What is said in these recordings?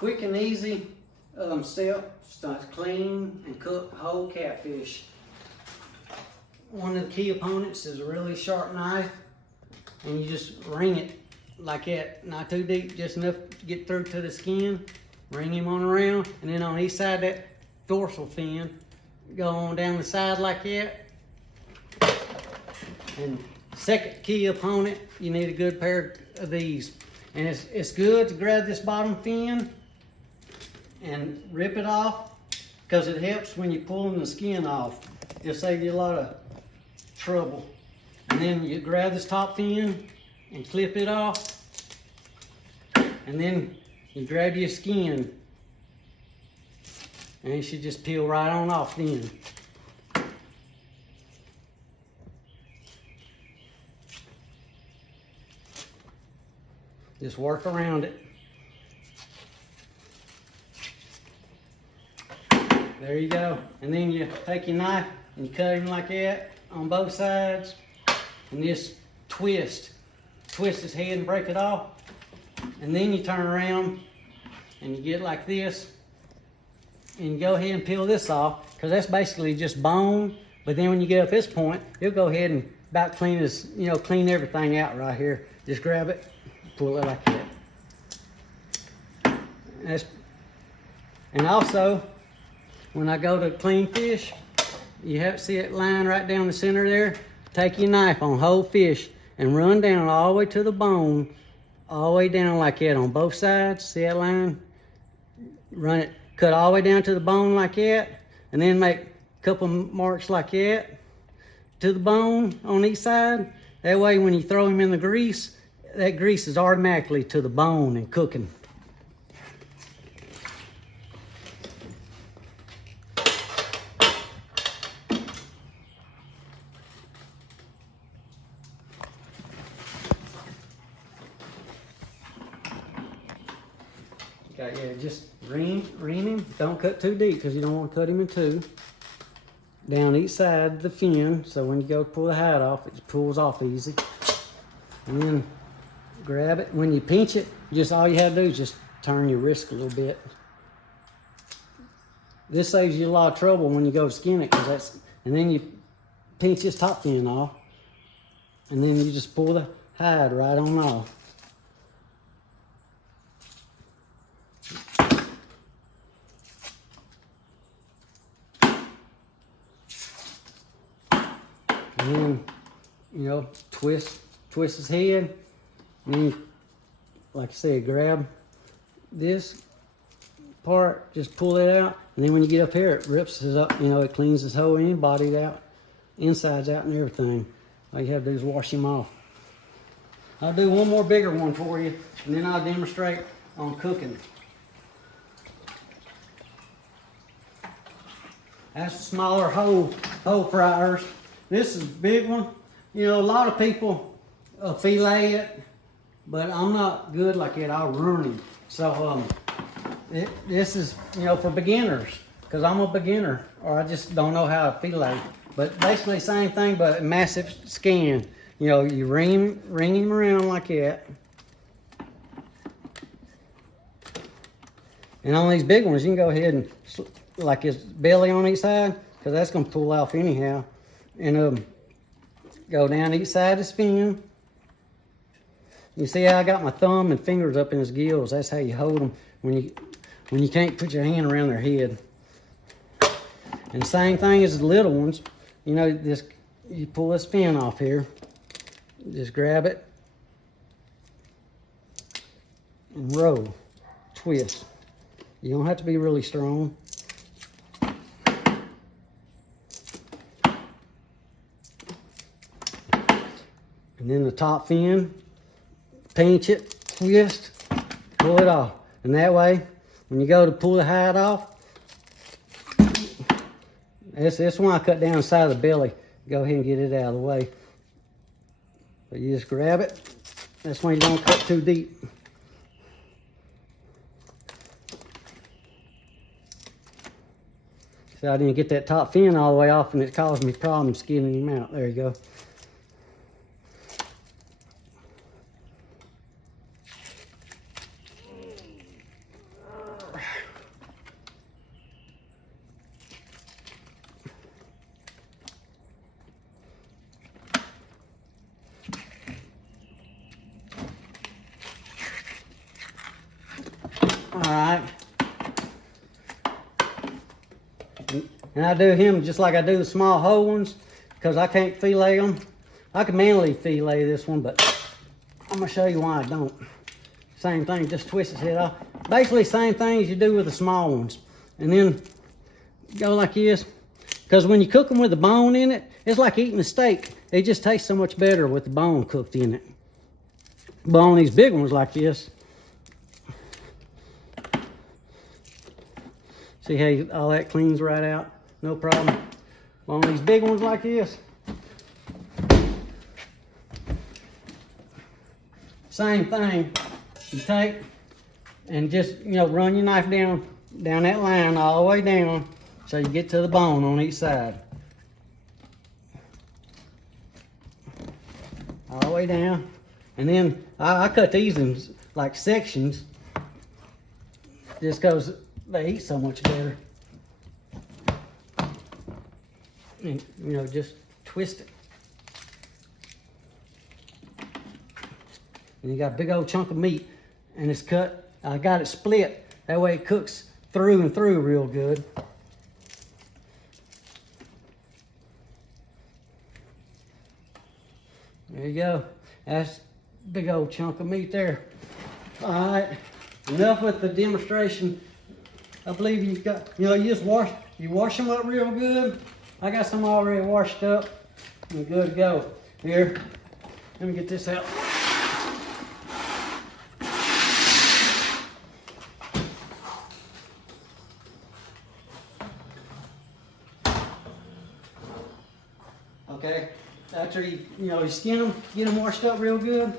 quick and easy steps to clean and cook whole catfish. One of the key opponents is a really sharp knife, and you just wring it like that, not too deep, just enough to get through to the skin. Wring him on around, and then on each side of that dorsal fin, go on down the side like that. And second key opponent, you need a good pair of these. And it's good to grab this bottom fin and rip it off, because it helps when you're pulling the skin off. It'll save you a lot of trouble. And then you grab this top fin and clip it off, and then you grab your skin, and it should just peel right on off then. Just work around it. There you go. And then you take your knife and you cut him like that on both sides, and just twist his head and break it off. And then you turn around and you get like this, and you go ahead and peel this off, because that's basically just bone. But then when you get up this point, you'll go ahead and about clean everything out right here. Just grab it, pull it like that. And also, when I go to clean fish, you have to see it line right down the center there. Take your knife on whole fish and run down all the way to the bone, all the way down like that on both sides. See that line? Run it, cut all the way down to the bone like that, and then make a couple marks like that to the bone on each side. That way when you throw him in the grease, that grease is automatically to the bone and cooking. Okay, yeah, just ream him. Don't cut too deep, because you don't want to cut him in two. Down each side of the fin, so when you go pull the hide off, it pulls off easy. And then grab it. When you pinch it, just all you have to do is just turn your wrist a little bit. This saves you a lot of trouble when you go to skin it, and then you pinch this top fin off, and then you just pull the hide right on off. And then, twist his head. And then, like I said, grab this part, just pull it out. And then when you get up here, it rips it up, it cleans his whole body out, insides out and everything. All you have to do is wash him off. I'll do one more bigger one for you, and then I'll demonstrate on cooking. That's the smaller whole fryers. This is a big one. A lot of people fillet it, but I'm not good like that. I'll ruin him. So this is, for beginners, because I'm a beginner, or I just don't know how to fillet. But basically same thing, but massive skin. You ring him around like that. And on these big ones, you can go ahead and, like his belly on each side, because that's going to pull off anyhow. And go down each side of his fin. You see how I got my thumb and fingers up in his gills? That's how you hold them when you can't put your hand around their head. And same thing as the little ones. You pull this fin off here. Just grab it and roll, twist. You don't have to be really strong. And then the top fin, pinch it, twist, pull it off. And that way, when you go to pull the hide off, this one I cut down the side of the belly. Go ahead and get it out of the way. But you just grab it. That's when you don't cut too deep. So I didn't get that top fin all the way off, and it caused me problems skinning him out. There you go. right. And I do him just like I do the small whole ones because I can't fillet them. I can manually fillet this one, but I'm gonna show you why I don't. Same thing, just twist his head off. Basically same thing as you do with the small ones. And then go like this. Because when you cook them with the bone in it, it's like eating a steak. It just tastes so much better with the bone cooked in it. But on these big ones like this, see how all that cleans right out? No problem. But on these big ones like this, same thing. You take and just, run your knife down that line all the way down so you get to the bone on each side. All the way down. And then I cut these in like sections just because they eat so much better. And, just twist it. And you got a big old chunk of meat and it's cut. I got it split. That way it cooks through and through real good. There you go. That's a big old chunk of meat there. All right, enough with the demonstration. I believe you've got, you just wash them up real good. I got some already washed up and good to go. Here, let me get this out. Okay, after you skin them, get them washed up real good.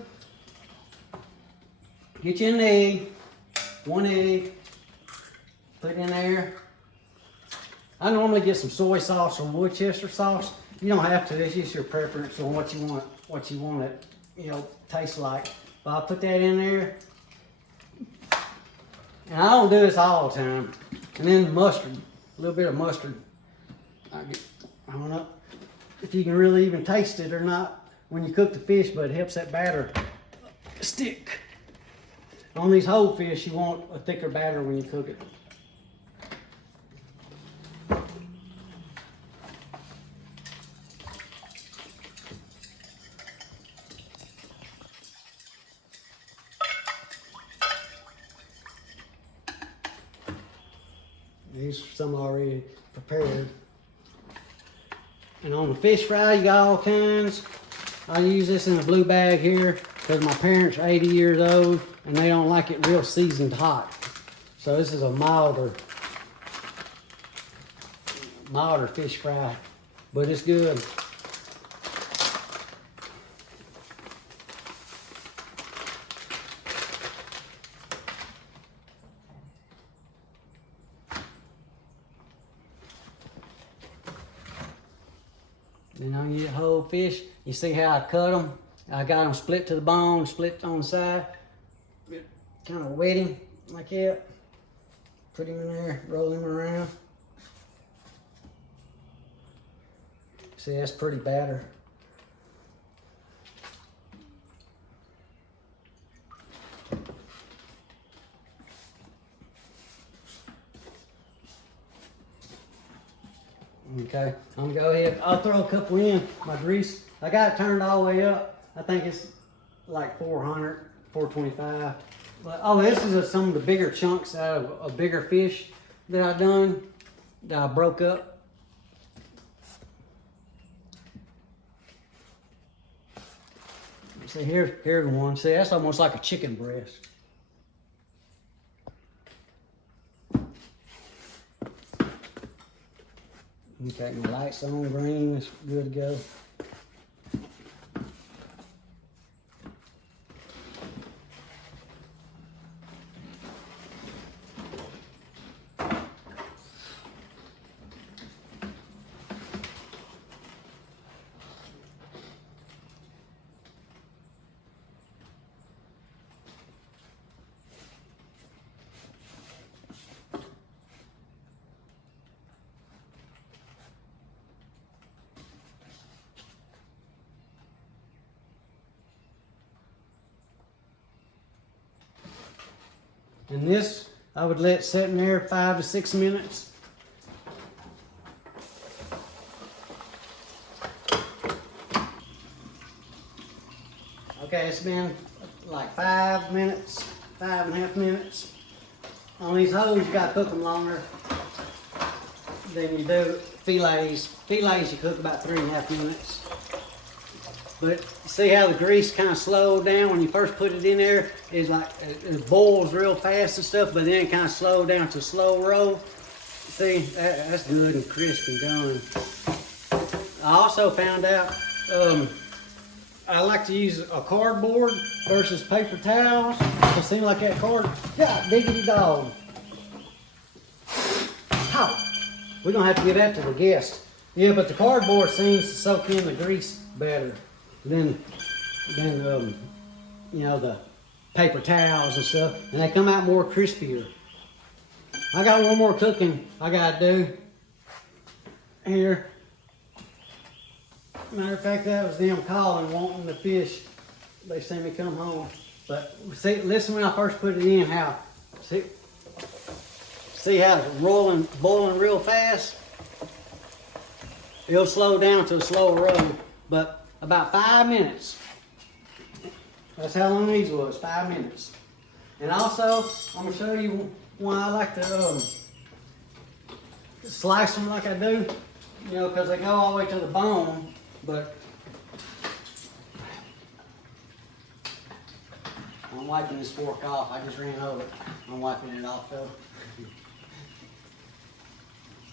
Get you an egg, one egg, put it in there. I normally get some soy sauce or Worcester sauce. You don't have to, it's just your preference on what you want it, taste like. But I'll put that in there. And I don't do this all the time. And then mustard, a little bit of mustard. I don't know if you can really even taste it or not when you cook the fish, but it helps that batter stick. On these whole fish, you want a thicker batter when you cook it. These are some already prepared. And on the fish fry, you got all kinds. I use this in a blue bag here because my parents are 80 years old and they don't like it real seasoned hot. So this is a milder fish fry, but it's good. Then I get whole fish. You see how I cut them? I got them split to the bone, split on the side. Kind of wet him like that. Put him in there, roll him around. See, that's pretty batter. Okay, I'm gonna go ahead. I'll throw a couple in. My grease, I got it turned all the way up. I think it's like 400, 425. But, oh, this is some of the bigger chunks out of a bigger fish that I done, that I broke up. See, here's one. See, that's almost like a chicken breast. Okay, my lights on green, it's good to go. And this I would let it sit in there 5 to 6 minutes. Okay, it's been like 5 minutes, 5.5 minutes. On these hoes, you gotta cook them longer than you do fillets. Fillets you cook about 3.5 minutes. But see how the grease kind of slowed down when you first put it in there? It's like it boils real fast and stuff, but then it kind of slowed down to a slow roll. See, that's good and crisp and done. I also found out I like to use a cardboard versus paper towels. It seems like that card, God diggity dog. How? We're gonna have to give that to the guest. Yeah, but the cardboard seems to soak in the grease better than you know, the paper towels and stuff, and they come out more crispier. I got one more cooking I gotta do here. Matter of fact, that was them calling, wanting the fish. They seen me come home. But see, listen when I first put it in, how, see how it's rolling, boiling real fast? It'll slow down to a slower roll, but about 5 minutes. That's how long these was, 5 minutes. And also, I'm gonna show you why I like to slice them like I do, you know, because they go all the way to the bone. But I'm wiping this fork off. I just ran over it. I'm wiping it off though.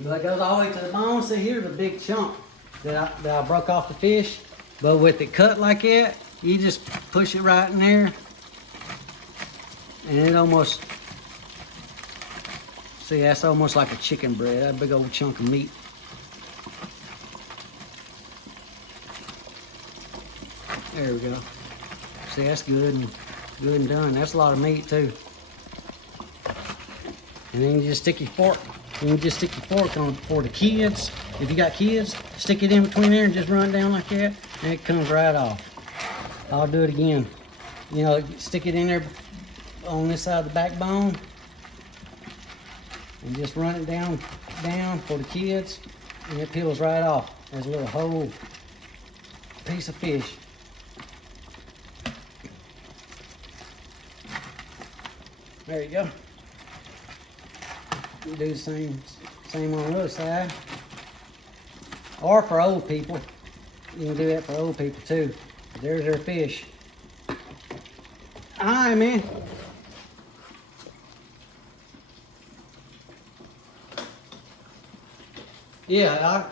But it goes all the way to the bone. See, here's a big chunk that I broke off the fish. But with it cut like that, you just push it right in there. And it almost, see, that's almost like a chicken breast. That big old chunk of meat. There we go. See, that's good and done. That's a lot of meat too. And then you just stick your fork. You can just stick your fork on for the kids. If you got kids, stick it in between there and just run down like that, and it comes right off. I'll do it again. You know, stick it in there on this side of the backbone, and just run it down for the kids, and it peels right off. There's a little whole piece of fish. There you go. You do the same on the other side. Or for old people. You can do that for old people too. There's their fish. Hi, man. Yeah,